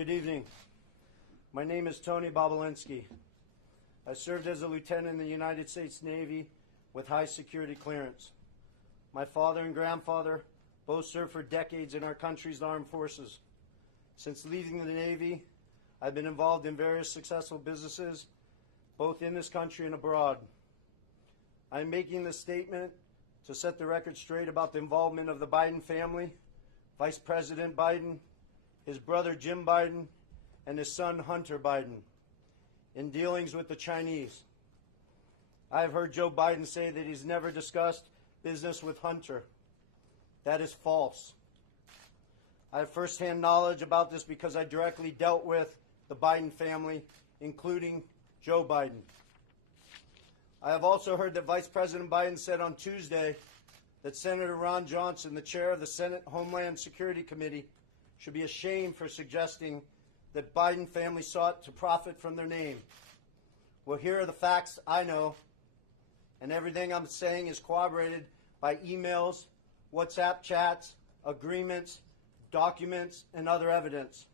Good evening. My name is Tony Bobulinski. I served as a lieutenant in the United States Navy with high security clearance. My father and grandfather both served for decades in our country's armed forces. Since leaving the Navy, I've been involved in various successful businesses, both in this country and abroad. I'm making this statement to set the record straight about the involvement of the Biden family, Vice President Biden, his brother Jim Biden, and his son Hunter Biden in dealings with the Chinese. I have heard Joe Biden say that he's never discussed business with Hunter. That is false. I have firsthand knowledge about this because I directly dealt with the Biden family, including Joe Biden. I have also heard that Vice President Biden said on Tuesday that Senator Ron Johnson, the chair of the Senate Homeland Security Committee, should be ashamed for suggesting that Biden family sought to profit from their name. Well, here are the facts I know, and everything I'm saying is corroborated by emails, WhatsApp chats, agreements, documents, and other evidence.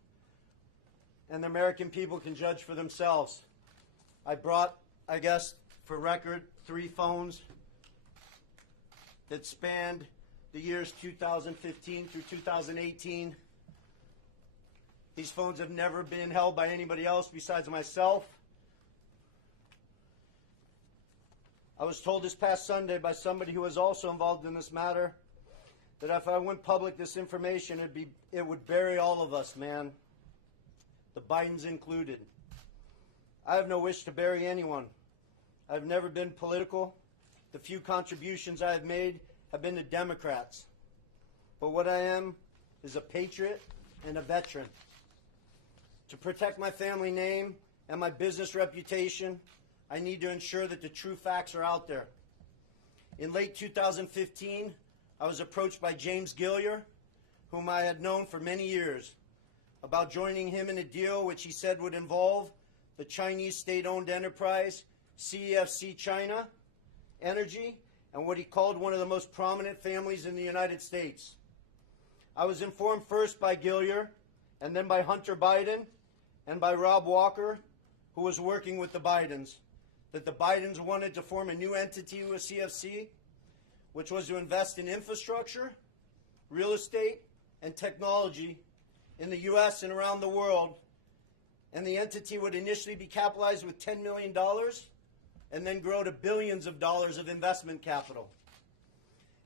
And the American people can judge for themselves. I brought, I guess, for record, 3 phones that spanned the years 2015 through 2018. These phones have never been held by anybody else besides myself. I was told this past Sunday by somebody who was also involved in this matter that if I went public this information, it would bury all of us, man. The Bidens included. I have no wish to bury anyone. I've never been political. The few contributions I have made have been to Democrats. But what I am is a patriot and a veteran. To protect my family name and my business reputation, I need to ensure that the true facts are out there. In late 2015, I was approached by James Gilliar, whom I had known for many years, about joining him in a deal which he said would involve the Chinese state-owned enterprise CEFC China Energy and what he called one of the most prominent families in the United States. I was informed first by Gilliar and then by Hunter Biden and by Rob Walker, who was working with the Bidens, that the Bidens wanted to form a new entity with CFC, which was to invest in infrastructure, real estate, and technology in the U.S. and around the world. And the entity would initially be capitalized with $10 million and then grow to billions of dollars of investment capital.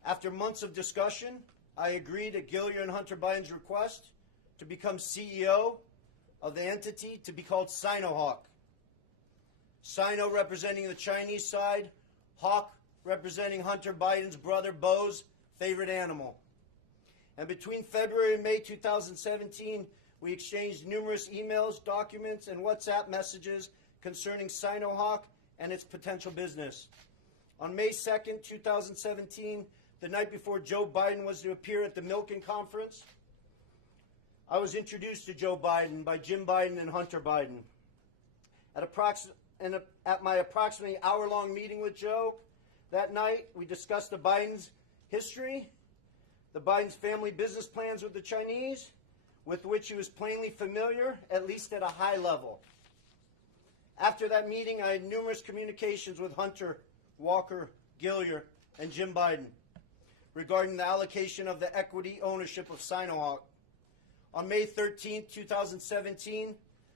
After months of discussion, I agreed at Gilliar and Hunter Biden's request to become CEO of the entity to be called Sinohawk. Sino representing the Chinese side, Hawk representing Hunter Biden's brother Bo's favorite animal. And between February and May 2017, we exchanged numerous emails, documents, and WhatsApp messages concerning Sinohawk and its potential business. On May 2nd, 2017, the night before Joe Biden was to appear at the Milken Conference, I was introduced to Joe Biden by Jim Biden and Hunter Biden. At my approximately hour-long meeting with Joe that night, we discussed the Biden's history, the Biden's family business plans with the Chinese, with which he was plainly familiar, at least at a high level. After that meeting, I had numerous communications with Hunter, Walker, Gilliar, and Jim Biden regarding the allocation of the equity ownership of Sinohawk. On May 13, 2017,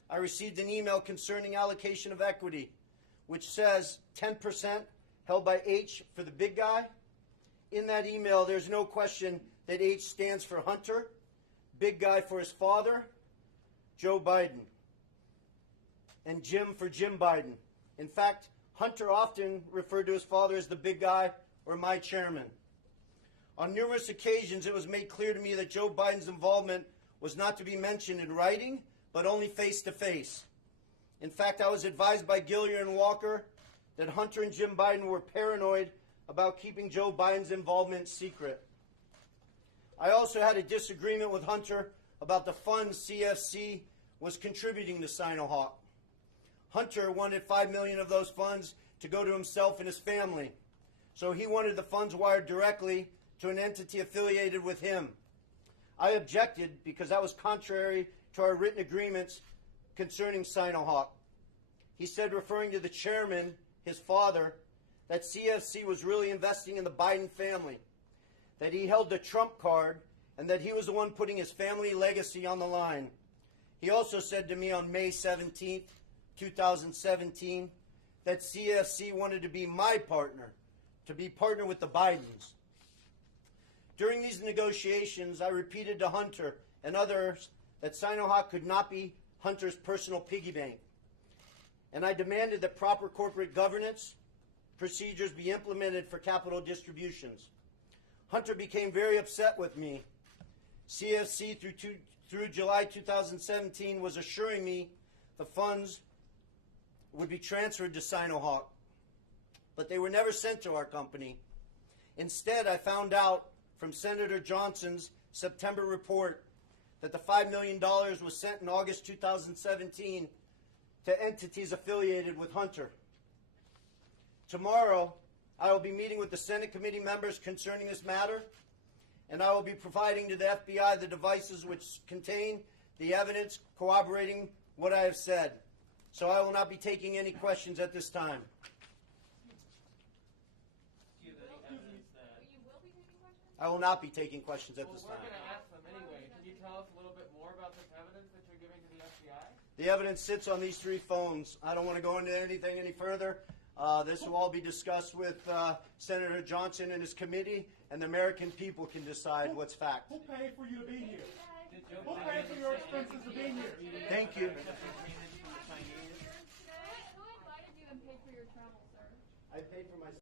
I received an email concerning allocation of equity, which says 10% held by H for the big guy. In that email, there's no question that H stands for Hunter, big guy for his father, Joe Biden, and Jim for Jim Biden. In fact, Hunter often referred to his father as the big guy or my chairman. On numerous occasions, it was made clear to me that Joe Biden's involvement was not to be mentioned in writing, but only face-to-face. In fact, I was advised by Gilliar and Walker that Hunter and Jim Biden were paranoid about keeping Joe Biden's involvement secret. I also had a disagreement with Hunter about the funds CFC was contributing to Sinohawk. Hunter wanted $5 million of those funds to go to himself and his family, so he wanted the funds wired directly to an entity affiliated with him. I objected because that was contrary to our written agreements concerning Sinohawk. He said, referring to the chairman, his father, that CFC was really investing in the Biden family, that he held the Trump card, and that he was the one putting his family legacy on the line. He also said to me on May 17th, 2017, that CFC wanted to be my partner, to be partner with the Bidens. During these negotiations, I repeated to Hunter and others that Sinohawk could not be Hunter's personal piggy bank. And I demanded that proper corporate governance procedures be implemented for capital distributions. Hunter became very upset with me. CFC through July 2017 was assuring me the funds would be transferred to Sinohawk, but they were never sent to our company. Instead, I found out from Senator Johnson's September report that the $5 million was sent in August 2017 to entities affiliated with Hunter. Tomorrow, I will be meeting with the Senate committee members concerning this matter, and I will be providing to the FBI the devices which contain the evidence corroborating what I have said. So I will not be taking any questions at this time. Do you have any evidence that... You will be taking questions? I will not be taking questions at this Well, time. we're going to ask them anyway. Can you tell us a little bit more about this evidence that you're giving to the FBI? The evidence sits on these 3 phones. I don't want to go into anything any further. This will all be discussed with Senator Johnson and his committee, and the American people can decide what's fact. Who paid for you to be here? Did Joe Who paid for your expenses to be here? Thank you. Who invited you and paid for your travel, sir? I paid for my